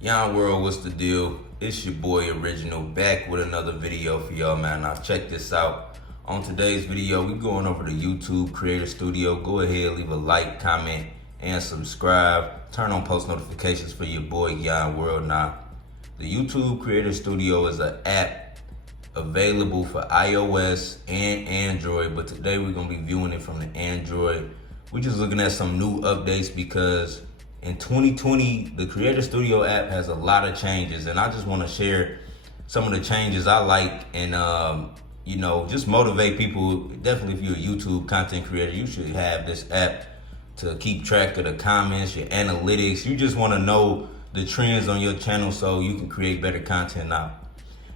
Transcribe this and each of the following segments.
Yon World, what's the deal? It's your boy Original back with another video for y'all, man. Now check this out. On today's video, we going over to YouTube Creator Studio. Go ahead, leave a like, comment, and subscribe. Turn on post notifications for your boy Yon World. Now, the YouTube Creator Studio is an app available for iOS and Android, but today we're gonna be viewing it from the Android. We're just looking at some new updates because in 2020, the Creator Studio app has a lot of changes, and I just want to share some of the changes I like and just motivate people. Definitely, if you're a YouTube content creator, you should have this app to keep track of the comments, your analytics. You just want to know the trends on your channel so you can create better content. Now,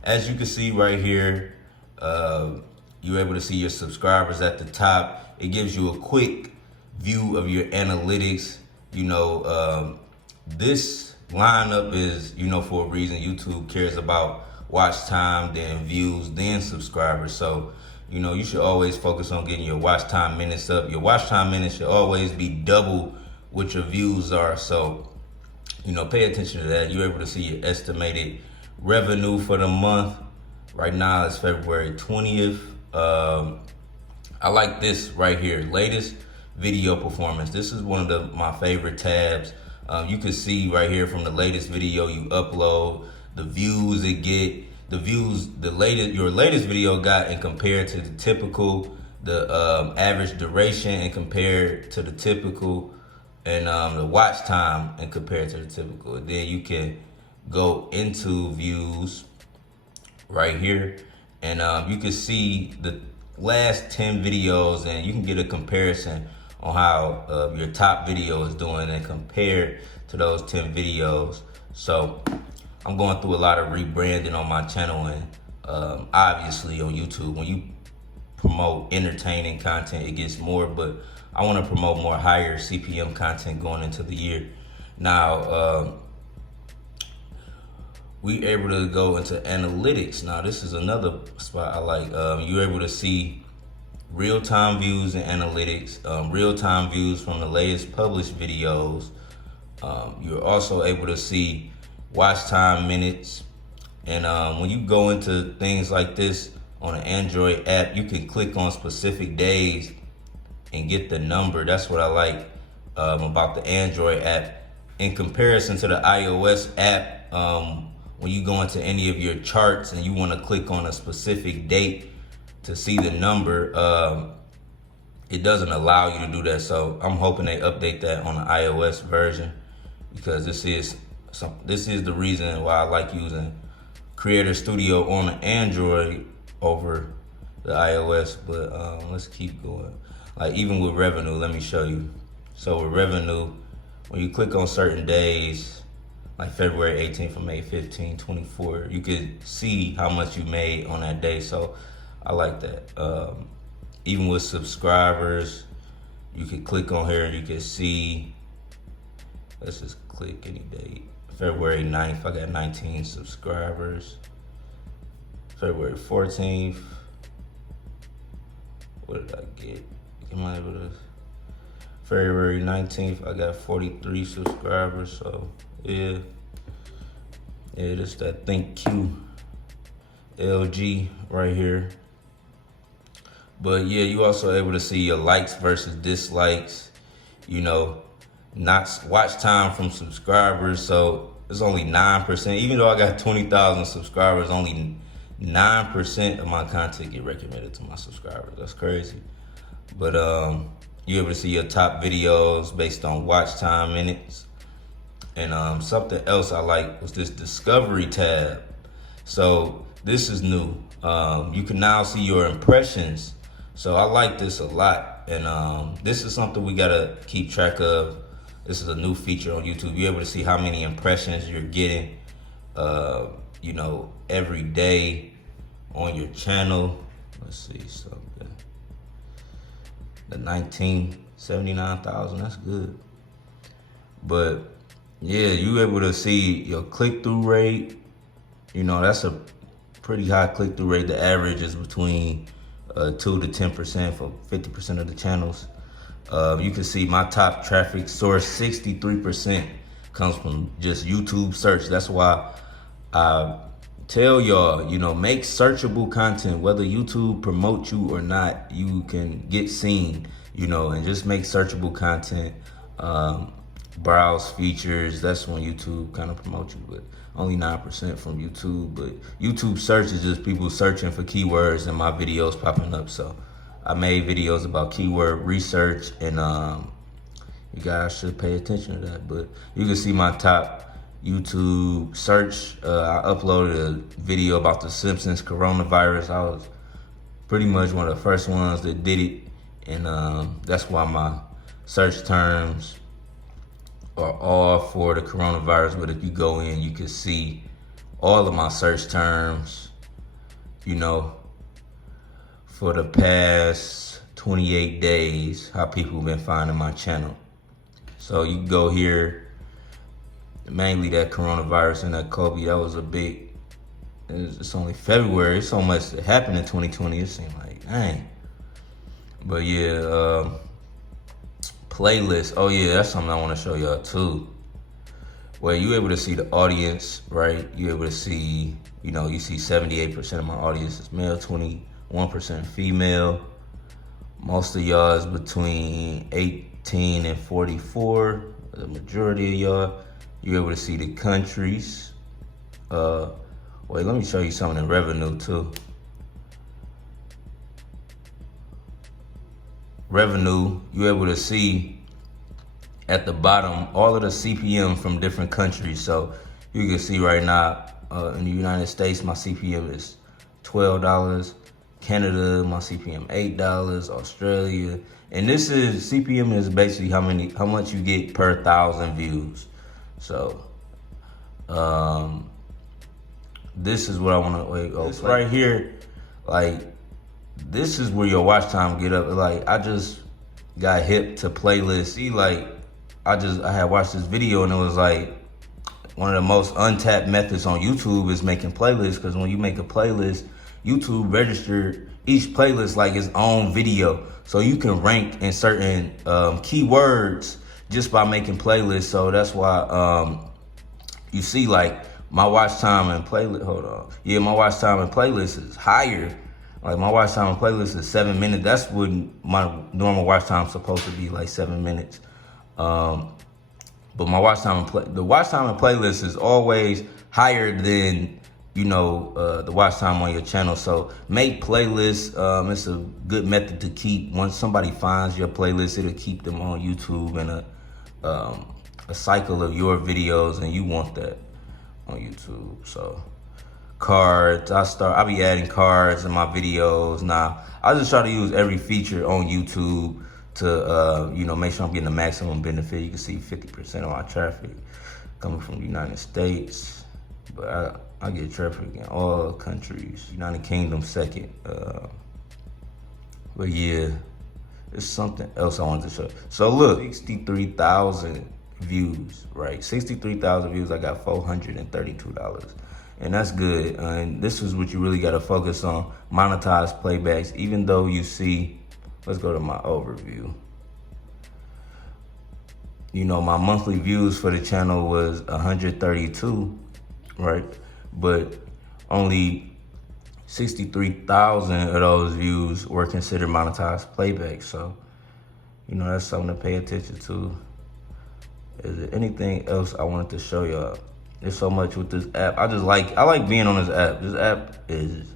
as you can see right here, you're able to see your subscribers at the top. It gives you a quick view of your analytics. This lineup is, for a reason. YouTube cares about watch time, then views, then subscribers. So, you should always focus on getting your watch time minutes up. Your watch time minutes should always be double what your views are. So, pay attention to that. You're able to see your estimated revenue for the month. Right now it's February 20th. I like this right here, latest video performance. This is one of my favorite tabs. You can see right here from the latest video you upload, the views it get, your latest video got, and compared to the typical, the average duration and compared to the typical, and the watch time and compared to the typical. And then you can go into views right here, and you can see the last 10 videos, and you can get a comparison on how your top video is doing and compared to those 10 videos. So I'm going through a lot of rebranding on my channel, and obviously on YouTube, when you promote entertaining content, it gets more, but I want to promote more higher CPM content going into the year. Now, we able to go into analytics. Now, this is another spot I like. You're able to see real-time views and analytics, real-time views from the latest published videos. You're also able to see watch time minutes. And when you go into things like this on an Android app, you can click on specific days and get the number. That's what I like about the Android app. In comparison to the iOS app, when you go into any of your charts and you want to click on a specific date to see the number, it doesn't allow you to do that. So I'm hoping they update that on the iOS version, because this is the reason why I like using Creator Studio on the Android over the iOS. But let's keep going. Like, even with revenue, let me show you. So with revenue, when you click on certain days, like February 18th or May 15, 24, you could see how much you made on that day. So I like that. Even with subscribers, you can click on here and you can see, let's just click any date. February 9th, I got 19 subscribers. February 14th, what did I get? Am I able to? February 19th, I got 43 subscribers. So yeah, this that Think Q LG right here. But yeah, you also able to see your likes versus dislikes, not watch time from subscribers. So it's only 9%. Even though I got 20,000 subscribers, only 9% of my content get recommended to my subscribers. That's crazy. But you're able to see your top videos based on watch time minutes. And something else I like was this discovery tab. So this is new. You can now see your impressions. So I like this a lot. And this is something we gotta keep track of. This is a new feature on YouTube. You're able to see how many impressions you're getting, every day on your channel. Let's see something. The 79,000, that's good. But yeah, you able to see your click-through rate. That's a pretty high click-through rate. The average is between 2 to 10% for 50% of the channels. You can see my top traffic source, 63% comes from just YouTube search. That's why I tell y'all, you know, make searchable content. Whether YouTube promote you or not, you can get seen, you know, and just make searchable content. Browse features, that's when YouTube kind of promotes you, but only 9% from YouTube. But YouTube search is just people searching for keywords and my videos popping up. So I made videos about keyword research, and you guys should pay attention to that. But you can see my top YouTube search. I uploaded a video about the Simpsons coronavirus. I was pretty much one of the first ones that did it, and that's why my search terms are all for the coronavirus. But if you go in, you can see all of my search terms, you know, for the past 28 days, how people have been finding my channel. So you can go here, mainly that coronavirus and that COVID. That was a big, it's only February. It's so much that happened in 2020. It seemed like, dang. But yeah, playlist. Oh yeah, that's something I want to show y'all too. Where you able to see the audience, right? You able to see, you know, you see 78% of my audience is male, 21% female. Most of y'all is between 18 and 44. The majority of y'all. You able to see the countries. Wait, let me show you something in revenue too. Revenue, you able to see at the bottom all of the CPM from different countries. So you can see right now in the United States, my CPM is $12. Canada, my CPM $8. Australia, and this is CPM is basically how much you get per 1,000 views. So this is what I want to go. This right here, like, this is where your watch time get up. Like, I just got hip to playlists. See, like, I had watched this video, and it was like one of the most untapped methods on YouTube is making playlists. Because when you make a playlist, YouTube registered each playlist like its own video. So you can rank in certain keywords just by making playlists. So that's why you see, like, my watch time and playlist, hold on. Yeah, my watch time and playlist is higher. Like, my watch time and playlist is 7 minutes. That's what my normal watch time is supposed to be, like 7 minutes. But my watch time the watch time and playlist is always higher than, you know, the watch time on your channel. So make playlists. It's a good method to keep. Once somebody finds your playlist, it'll keep them on YouTube in a cycle of your videos, and you want that on YouTube. So cards, I be adding cards in my videos. Now I just try to use every feature on YouTube to you know, make sure I'm getting the maximum benefit. You can see 50% of my traffic coming from the United States, but I get traffic in all countries. United Kingdom second. But yeah, it's something else I wanted to show. So look, 63,000 views, right? 63,000 views. I got $432. And that's good. And this is what you really got to focus on, monetize playbacks. Even though you see, let's go to my overview. You know, my monthly views for the channel was 132, right? But only 63,000 of those views were considered monetized playbacks. So, you know, that's something to pay attention to. Is there anything else I wanted to show y'all? There's so much with this app. I like being on this app. This app is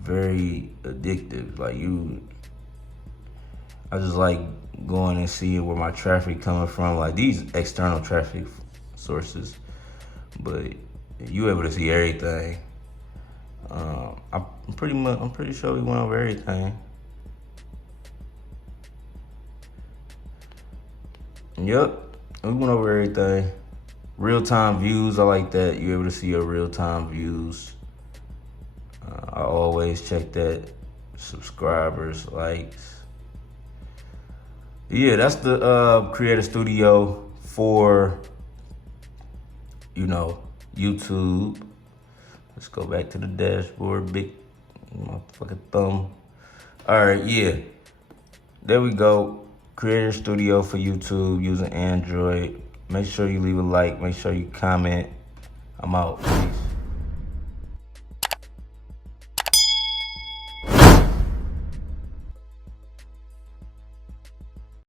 very addictive. Like, I just like going and seeing where my traffic coming from, like these external traffic sources. But you able to see everything. I'm pretty sure we went over everything. Yep, we went over everything. Real-time views, I like that. You're able to see your real-time views. I always check that. Subscribers, likes. Yeah, that's the Creator Studio for, you know, YouTube. Let's go back to the dashboard. Big motherfucking thumb. All right, yeah. There we go. Creator Studio for YouTube using Android. Make sure you leave a like. Make sure you comment. I'm out. Peace.